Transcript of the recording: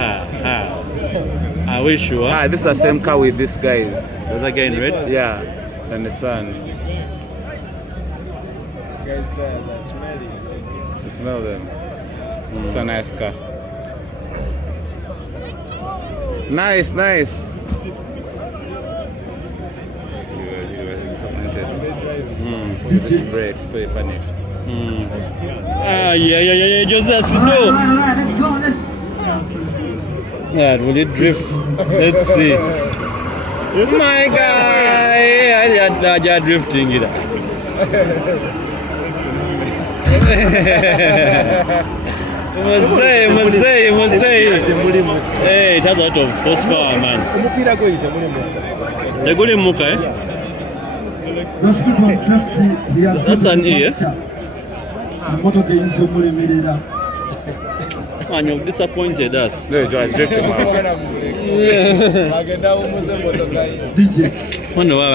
Are we sure? This is the same car with these guys. The other guy in red? Yeah, and the sun. Guys are smelly. You smell them. It's a nice car. Nice. You were disappointed. This break, so you panicked. Yeah, Joseph, no. Let's go. Yeah, will it drift? Let's see. My guy, you're drifting it. Must say. Hey, it has a lot of horsepower, man. They're going to Muka, eh? That's an E, eh? Man, you've disappointed us. No, just drift him out. Bagenda umuze motoka hii. Wonder why